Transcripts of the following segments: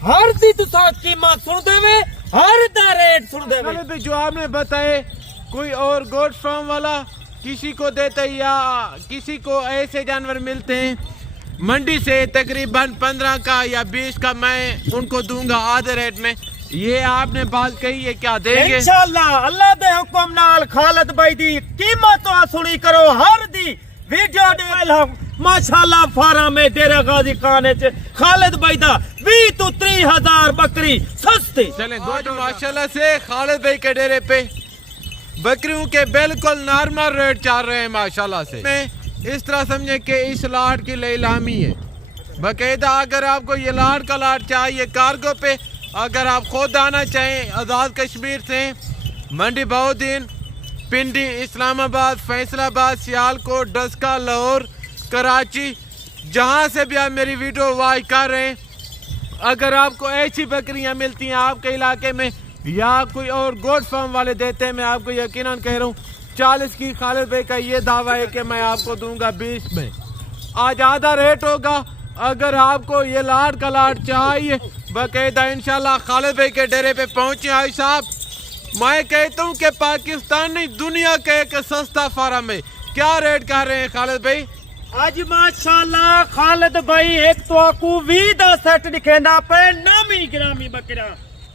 हर दी तुसा कीमत सुन देवे, हर दा रेट सुन देवे। भी जो आपने बताए कोई और गोट फार्म वाला किसी को देते या किसी को ऐसे जानवर मिलते हैं मंडी से तकरीबन 15 का या 20 का, मैं उनको दूंगा आधे रेट में। ये आपने बात कही है, क्या देंगे? इंशाअल्लाह अल्लाह दे हुक्म नाल खालिद भाई दी कीमत सुनी करो, हर दी वीडियो दे माशाअल्लाह फार्म में डेरा गाजी खाने च खालिद भाई दा 20 तो 30 हजार बकरी सस्ती। चलें दोस्तों, माशाल्लाह से खालिद भाई के डेरे पे बकरियों के बिल्कुल नॉर्मल रेट चल रहे हैं माशाल्लाह से। मैं इस तरह समझे कि इस लाट की नीलामी है बाकायदा। अगर आपको ये लाट का लाट चाहिए कार्गो पे, अगर आप खुद आना चाहें आज़ाद कश्मीर से मंडी बहुद्दीन, पिंडी, इस्लामाबाद, फैसलाबाद, सियालकोट, डस्का, लाहौर, कराची, जहाँ से भी आप मेरी वीडियो वॉच कर रहे हैं, अगर आपको ऐसी बकरियाँ मिलती हैं आपके इलाके में या कोई और गोट फार्म वाले देते हैं, मैं आपको यकीनन कह रहा हूँ 40 की खालिद भाई का ये दावा है कि मैं आपको दूंगा 20 में। आज आधा रेट होगा। अगर आपको ये लाट का लाट चाहिए बाकायदा इंशाल्लाह खालिद भाई के डेरे पे पहुंचे। भाई साहब, मैं कहता हूँ कि पाकिस्तान नहीं दुनिया का एक सस्ता फार्म है। क्या रेट कह रहे हैं खालिद भाई? आज माशाअल्लाह खालिद भाई एक तो आपको 20 दा सेट दिखेंदा पे नामी ग्रामी बकरा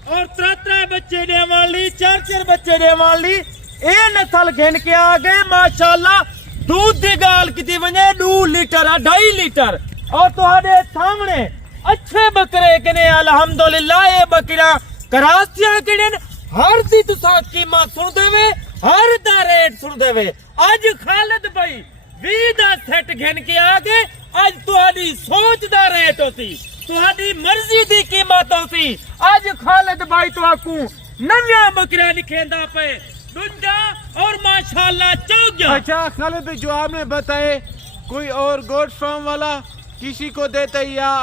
और 3 बच्चे दे वाली 4 बच्चे दे वाली ए नस्ल गिन के आ गए माशाअल्लाह। दूध दी गाल की वने 2 लीटर 2.5 लीटर और तुहाडे सामने अच्छे बकरे किने अल्हम्दुलिल्लाह। ये बकरा करासिया किने हर दी तुसा कीमत सुन देवे, हर दा रेट सुन देवे। आज खालिद भाई 20 दा सेट गिन के आ गए। आज तुहाडी सोच दा रेट होसी, तुहाडी मर्जी दी कीमत होसी। आज खालिद भाई तो आपको नव्या बकरा दिखेंदा पे 52 और माशाअल्लाह 54। अच्छा खालिद भाई, जो आपने बताए कोई और गोट फार्म वाला किसी को देते या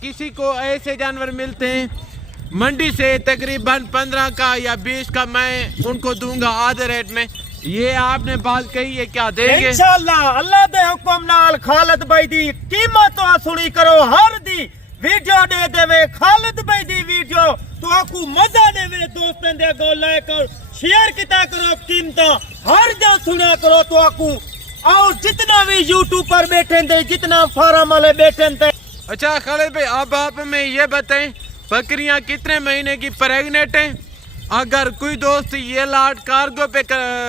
किसी को ऐसे जानवर मिलते हैं मंडी से तकरीबन 15 का या 20 का, मैं उनको दूंगा आधे रेट में। ये आपने बात कही है, क्या देंगे? इंशाअल्लाह अल्लाह दे हुक्म नाल खालिद भाई दी कीमत सुनी करो, हर दी वीडियो दे देवे। खालिद भाई दी वीडियो तो आपको मजा देवे, दोस्तों दे गो लाइक और शेयर किता करो, कीमत हर जा सुना करो तो आपको। और जितना भी यूट्यूब पर बैठे थे, जितना फार्म वाले बैठे थे। अच्छा खालिद भाई, अब आप हमें ये बताएं बकरियां कितने महीने की प्रेग्नेंट हैं? अगर कोई दोस्त ये लाट कार्गो पे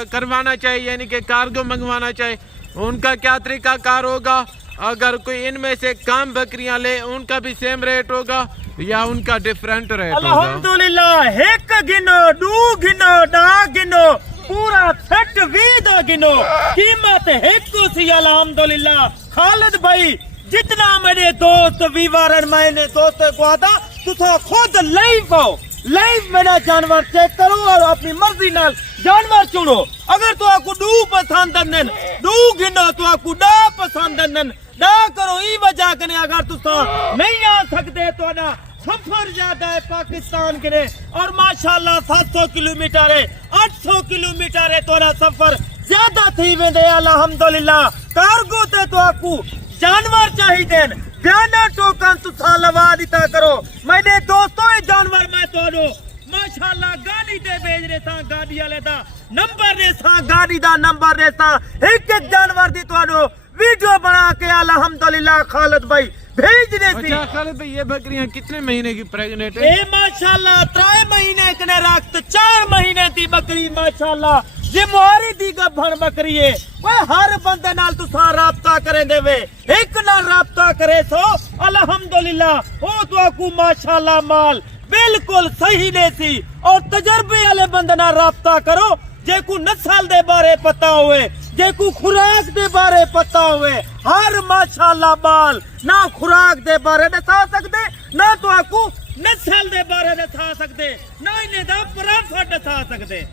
करवाना चाहिए यानी कि कार्गो मंगवाना चाहे, उनका क्या तरीका कार होगा? अगर कोई इनमें से कम बकरियां ले उनका भी सेम रेट होगा या उनका डिफरेंट रेट होगा? अल्हम्दुलिल्लाह, एक गिनो 2 गिनो 10 गिनो पूरा सेट 20 दा गिनो, कीमत एक सी। अल्हम्दुलिल्लाह खालिद भाई जितना मेरे दोस्त वीवर मैंने दोस्त को आता तुसा खुद लाइव मेरा जानवर चेक करो और अपनी मर्जी नाल जानवर चुनो। अगर तो आपको 2 पसंद आंदन 2 गिनो, तो आपको 10 पसंद आंदन 10 करो। ई वजह कने अगर तुसा नहीं आ सकते तो ना सफर ज्यादा है पाकिस्तान के और माशाअल्लाह 700 किलोमीटर है 800 किलोमीटर है, तो सफर ज्यादा थी वेंदे। अल्हम्दुलिल्लाह कार्गो ते तो आपको जानवर चाहिए, बयाना टोकन तुसा लवा दिता करो। मैंने दोस्तों ये जानवर मैं तो माशाअल्लाह गाड़ी दे भेज रहे था, गाड़ी वाले दा नंबर दे सा, गाड़ी दा नंबर दे सा, एक जानवर दी तो वीडियो बना के अल्हम्दुलिल्लाह खालिद भाई भेज रहे थे। अच्छा खालिद भाई, ये बकरियां कितने महीने की प्रेग्नेंट है? ए माशाअल्लाह 3 महीने कने रक्त 4 महीने दी बकरी माशाअल्लाह जिम्मेवारी दी गभण बकरी है। वो हर बंदे नाल तुसा राब्ता करे देवे, एक नाल राब्ता करे सो अल्हम्दुलिल्लाह ओ तो आपको माशाअल्लाह माल बिल्कुल सही देसी। और तजर्बे वाले बंदे नाल राब्ता करो, जे को नस्ल दे बारे पता होवे, जे को खुराक दे बारे पता होवे। हर माशाअल्लाह माल ना खुराक दे बारे दसा सकते, ना तो आपको नस्ल दे बारे दसा सकते, ना इन्हें दा प्रॉफिट दसा सकते।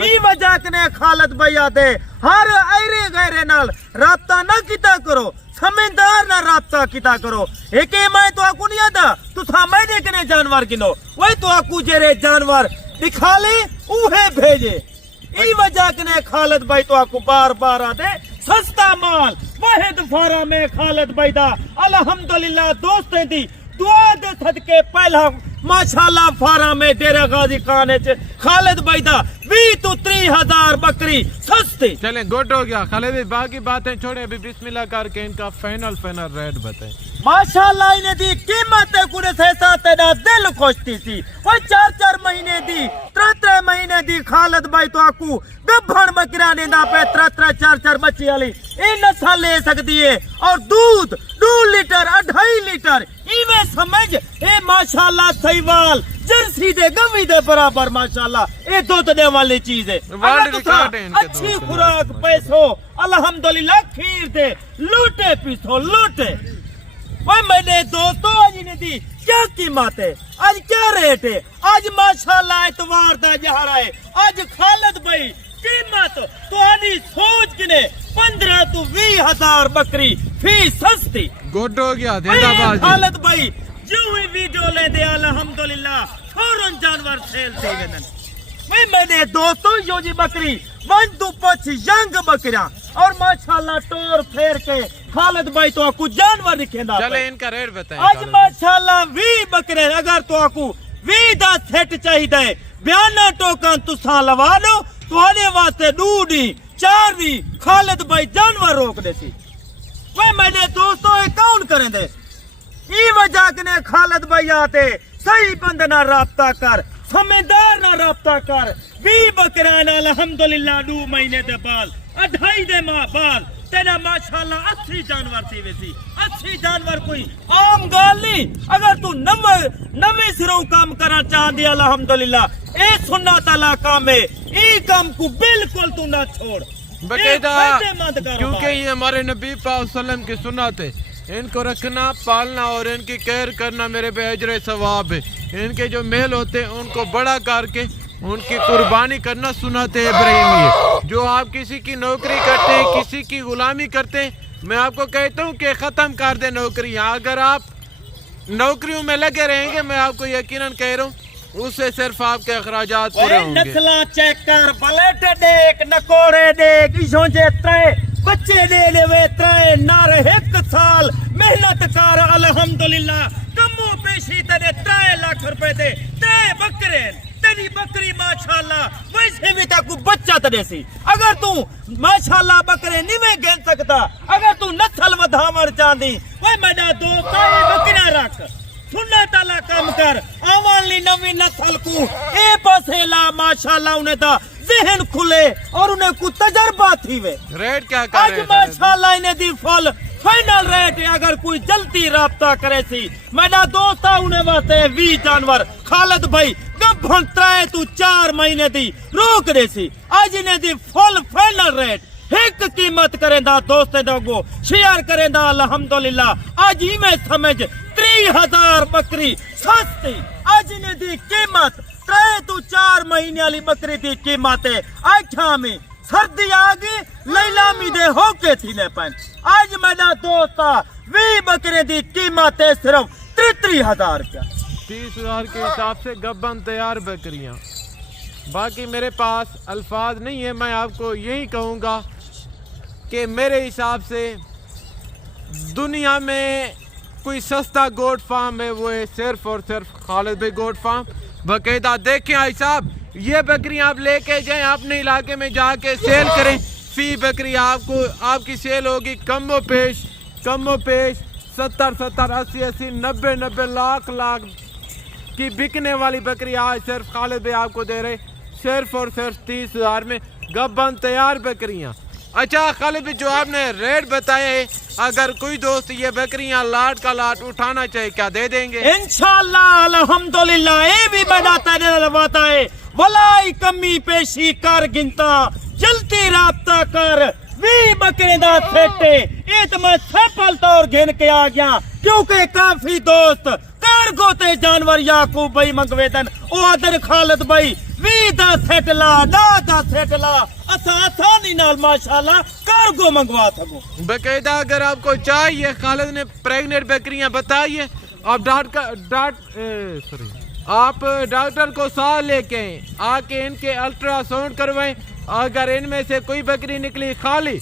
ई वजह कने खालिद भाई आते हर ऐरे गैरे नाल राब्ता ना किता करो, समझदार ना राब्ता किता करो। एक मैं तो आपको नहीं आता तुसा मैंने कने जानवर गिनो, वही तो आपको जेरे जानवर दिखा ले उहे भेजे। ई वजह कने खालिद भाई तो आपको बार बार आते सस्ता माल वाहिद फार्म में खालिद भाई दा अल्हम्दुलिल्लाह। दोस्तें दी दुआ दे सदके पहला माशाल्लाह फारा में डेरा गाजी खाने च खालिद भाई दा 20 तो 30,000 बकरी सस्ती। चलें गुड हो गया खालिद भाई, बाकी बातें छोड़े, अभी बिस्मिल्लाह करके इनका फाइनल रेट बताएं। माशाल्लाह इन्हें दी कीमत कुड़े से तेरा दिल खुशती सी। वो 4-4 महीने दी 3-3 महीने दी खालिद भाई तो आकू गब्भण बकरा ने दा पे 3-3 4-4 बच्ची वाली ये नस्ल ले सकती है और दूध 2 लीटर 2.5 लीटर इवे समझ ए माशाल्लाह सहीवाल जर्सी दे गवी दे बराबर माशाल्लाह ये दूध देने वाली चीज है। वर्ल्ड रिकॉर्ड है इनके अच्छी खुराक पैसो अल्हम्दुलिल्लाह खीर दे लूटे पीसो लूटे। भाई मैंने दोस्तों आज इन्हें दी क्या कीमत है, आज क्या रेट है, आज माशाल्लाह इतवार दा जहरा है, आज खालिद भाई कीमत तो आनी सोच किने 15 तो 20,000 बकरी फी सस्ती। गुड हो गया जिंदाबाद खालिद भाई जो ही वीडियो ले दे अल्हम्दुलिल्लाह फौरन जानवर सेल से वेदन। भाई मैंने दोस्तों यो जी बकरी 1 to 5 यंग बकरियां और माशाल्लाह टोर फेर के खालिद भाई तो आपको जानवर दिखेंदा। चले इनका रेट बताएं। आज माशाल्लाह 20 बकरे अगर तो आपको 20 दा सेट चाहिए 92 टोकन तुसा लवा लो तुम्हारे वास्ते 2 दी 4 दी खालिद भाई जानवर रोक देती। वे मैंने दोस्तों ये कौन करें दे ई वजह ने खालिद भाई आते सही बंद ना राब्ता कर समझदार ना राब्ता कर 20 बकरा ना अल्हम्दुलिल्लाह 2 महीने दे बाद 2.5 दे माह बाद तेरा माशाल्लाह 80 जानवर थी वैसी 80 जानवर कोई आम गाल नहीं। अगर तू नवे सिरों काम करना चाहती अल्हम्दुलिल्लाह ए सुन्नत अल्लाह काम है ई काम को बिल्कुल तू ना छोड़ बकायदा, क्योंकि ये हमारे नबी पाक सल्लम की सुन्नत है। इनको रखना पालना और इनकी केयर करना मेरे पे अजर सवाब है। इनके जो मेल होते हैं उनको बड़ा करके उनकी कुर्बानी करना सुन्नत इब्राहिमी है। जो आप किसी की नौकरी करते हैं, किसी की गुलामी करते हैं, मैं आपको कहता हूँ कि ख़त्म कर दे नौकरियाँ। अगर आप नौकरियों में लगे रहेंगे, मैं आपको यकीनन कह रहा हूँ उससे सिर्फ आपके अखराजात पूरे होंगे। नस्ला चेक कर बलेट देख नकोड़े देख इसों जे त्रे बच्चे दे देवे त्रे नार 1 साल मेहनत कर अल्हम्दुलिल्लाह कमो पेशी तेरे 3 लाख रुपए दे 3 बकरे तेरी बकरी माशाल्लाह वैसे भी ताकू बच्चा तड़े सी। अगर तू माशाल्लाह बकरे नहीं में गिन सकता, अगर तू नस्ल वधावण चाहती वे मेरा दोस्त ये बकरा रख सुन्नत अल्लाह काम कर आवाली नवी नस्ल को ए पासे ला माशाल्लाह उन्हें दा ज़हन खुले और उन्हें को तजर्बा थी वे। रेट क्या कर आज रहे हैं माशाल्लाह इन्हें दी फल फाइनल रेट अगर कोई जल्दी राब्ता करे सी मेरा दोस्त उन्हें वास्ते 20 जानवर खालिद भाई गब्भण 3 तो 4 महीने दी रोक दे सी। आज इन्हें दी फुल फाइनल रेट एक कीमत करेंदा दोस्ते दोगो शेयर करेंदा अल्हम्दुलिल्लाह आज ही में समझ 30,000 बकरी सस्ती। आज इन्हें दी कीमत 3 तो 4 महीने वाली बकरी दी कीमत है आख्या में सर्दी आ गई लैलामी दे होके थी ने पन। आज मेरा दोस्त 20 बकरे दी कीमत है सिर्फ 33,000 रुपया। 30,000 के हिसाब से गब्बन तैयार बकरियां। बाकी मेरे पास अल्फाज नहीं है, मैं आपको यही कहूँगा कि मेरे हिसाब से दुनिया में कोई सस्ता गोट फार्म है वो है सिर्फ और सिर्फ खालिद भाई गोट फार्म। बाकायदा देखें भाई साहब ये बकरियां आप लेके जाएं अपने इलाके में जाके सेल करें। फी बकरी आपको आपकी सेल होगी कमो पेश 70 80 90 लाख की बिकने वाली बकरी आज सिर्फ खालिद भाई आपको दे रहे सिर्फ और सिर्फ 30,000 में गब्बन तैयार बकरियां। अच्छा खालिद भाई जो आपने रेट बताया है अगर कोई दोस्त ये बकरियां लाट का लाट उठाना चाहे क्या दे देंगे? इंशाल्लाह अल्हम्दुलिल्लाह ये भी बनाता रहता है वलाई कमी पेशी कर गिनता जल्दी राब्ता कर 20 बकरे दा सेटे ये तो मैं सफल तौर गिन के आ गया क्योंकि काफी दोस्त कार्गो ते जानवर याकूब भाई मंगवेदन ओ आदर खालिद भाई 20 दा सेट ला 10 दा सेट ला आसानी नाल माशाल्लाह कार्गो मंगवा सको। बकायदा अगर आपको चाहिए खालिद ने प्रेग्नेंट बकरियां बताइए आप डॉक्टर को साथ लेके आके इनके अल्ट्रासाउंड करवाएं। अगर इनमें से कोई बकरी निकली खाली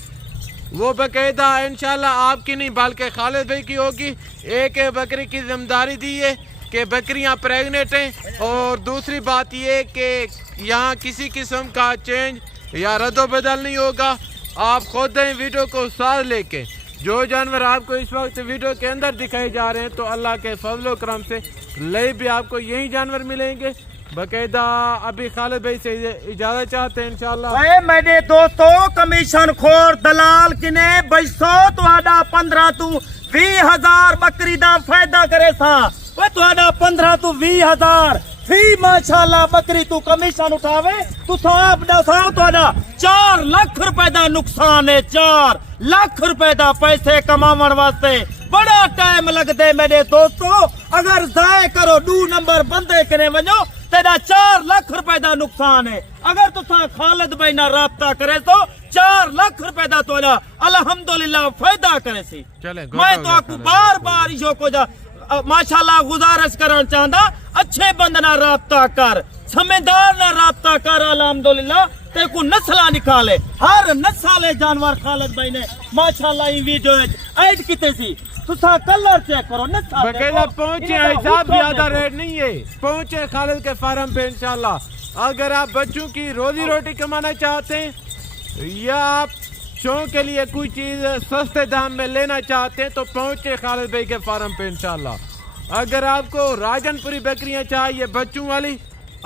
वो बकायदा इंशाल्लाह आपकी नहीं बल्कि खालिद भाई की होगी। एक बकरी की जिम्मेदारी दी है کہ بکریاں پریگنیٹ ہیں، اور دوسری بات یہ کہ یہاں کسی قسم کا چینج یا رد و بدل نہیں ہوگا. آپ خود دیں ویڈیو کو ساتھ لے کے. جو جانور آپ کو اس وقت ویڈیو کے اندر دکھائے جا رہے ہیں تو اللہ کے فضل و کرم سے لئے بھی آپ کو یہی جانور ملیں گے. باقاعدہ ابھی خالد بھائی سے اجازت چاہتے ہیں انشاءاللہ. اے میرے دوستو کمیشن خور دلال کنے بجسو تہاڈا 15 تو 20,000 بکری دا فائدہ کرے سا. وہ تہاڈا 15 تو 20,000 فی ماشاءاللہ بکری تو کمیشن اٹھاوے تو صاحب دا صاحب تہاڈا 4 لاکھ روپے دا نقصان ہے. 4 لاکھ روپے دا پیسے کماون واسطے بڑا ٹائم لگ دے میرے دوستو. اگر ضائع کرو 2 نمبر بندے کنے ونجو تیرا 4 لاکھ روپے دا نقصان ہے. اگر تساں خالد بھائی نہ رابطہ کرے تو 4 لاکھ روپے دا تولا الحمدللہ فائدہ کرے سی. میں تو آپ کو بار بار یہ کو جا ماشاءاللہ گزارش کرنا چاہتا اچھے بند نہ رابطہ کر سمجھدار نہ رابطہ کر. الحمدللہ تے کو نسلہ نکالے ہر نسل جانور خالد بھائی نے ماشاءاللہ یہ ویڈیو ایڈ کیتے سی. تسا کلر چیک کرو نسل بقیدہ پہنچے حساب زیادہ ریٹ نہیں ہے. پہنچے خالد کے فارم پہ انشاءاللہ. اگر آپ بچوں کی روزی روٹی کمانا چاہتے ہیں یا آپ شوق کے لیے کوئی چیز سستے دام میں لینا چاہتے ہیں تو پہنچے خالد بھائی کے فارم پہ انشاءاللہ. اگر آپ کو راجن پوری بکریاں چاہیے بچوں والی،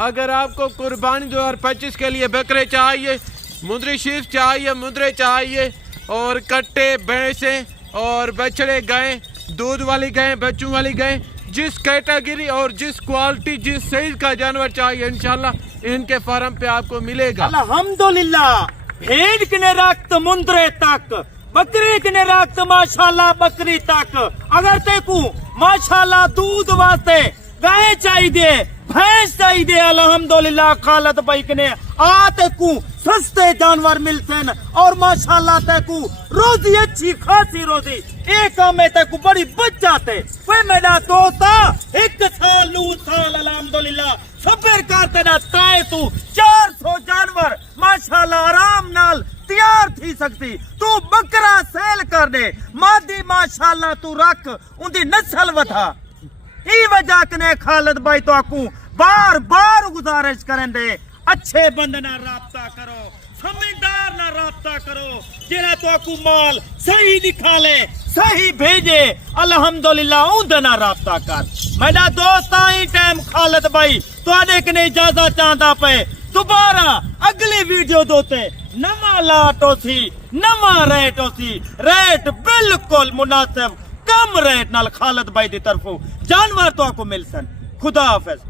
اگر آپ کو قربانی 2025 کے لیے بکرے چاہیے، مندری شیف چاہیے، مندرے چاہیے، اور کٹے بھینسیں اور بچڑے گائیں، دودھ والی گائیں، بچوں والی گائیں، جس کیٹیگری اور جس کوالٹی جس سائز کا جانور چاہیے انشاءاللہ ان کے فارم پہ آپ کو ملے گا. الحمدللہ بھیڑ کنے رکھت مندرے تک، بکری کنے رکھت ماشاءاللہ بکری تک. اگر تے کو ماشاءاللہ دودھ واسطے گائے چاہیے، بھینس چاہیے، الحمدللہ خالد بھائی کنے آتے کو سستے جانور ملتے ہیں اور ماشاءاللہ تے کو روزی اچھی خاصی روزی ایک میں تے کو بڑی بچ جاتے. وہ میرا دوستا 1 سال 2 سال الحمدللہ صبر کرتے نہ تائے تو 400 جانور ماشاءاللہ آرام نال تیار تھی سکتی. تو بکرا سیل کر دے مادی ماشاءاللہ تو رکھ ان دی نسل ودھا. ای وجہ کنے خالد بھائی تو آکوں بار بار گزارش کریں دے اچھے بند نہ رابطہ کرو، سمجھدار نہ رابطہ کرو، جنہیں تو آکوں مال صحیح نکالے صحیح بھیجے الحمدللہ اون نہ رابطہ کر. میرا دوست آئی ٹائم خالد بھائی تو آنے کنے اجازت چاہتا پہ دوبارہ اگلی ویڈیو دوتے نما لاٹ ہو سی نما ریٹ ہو سی. ریٹ بالکل مناسب کم ریٹ نال خالد بھائی دی طرفوں جانور تو آپ کو مل سن. خدا حافظ.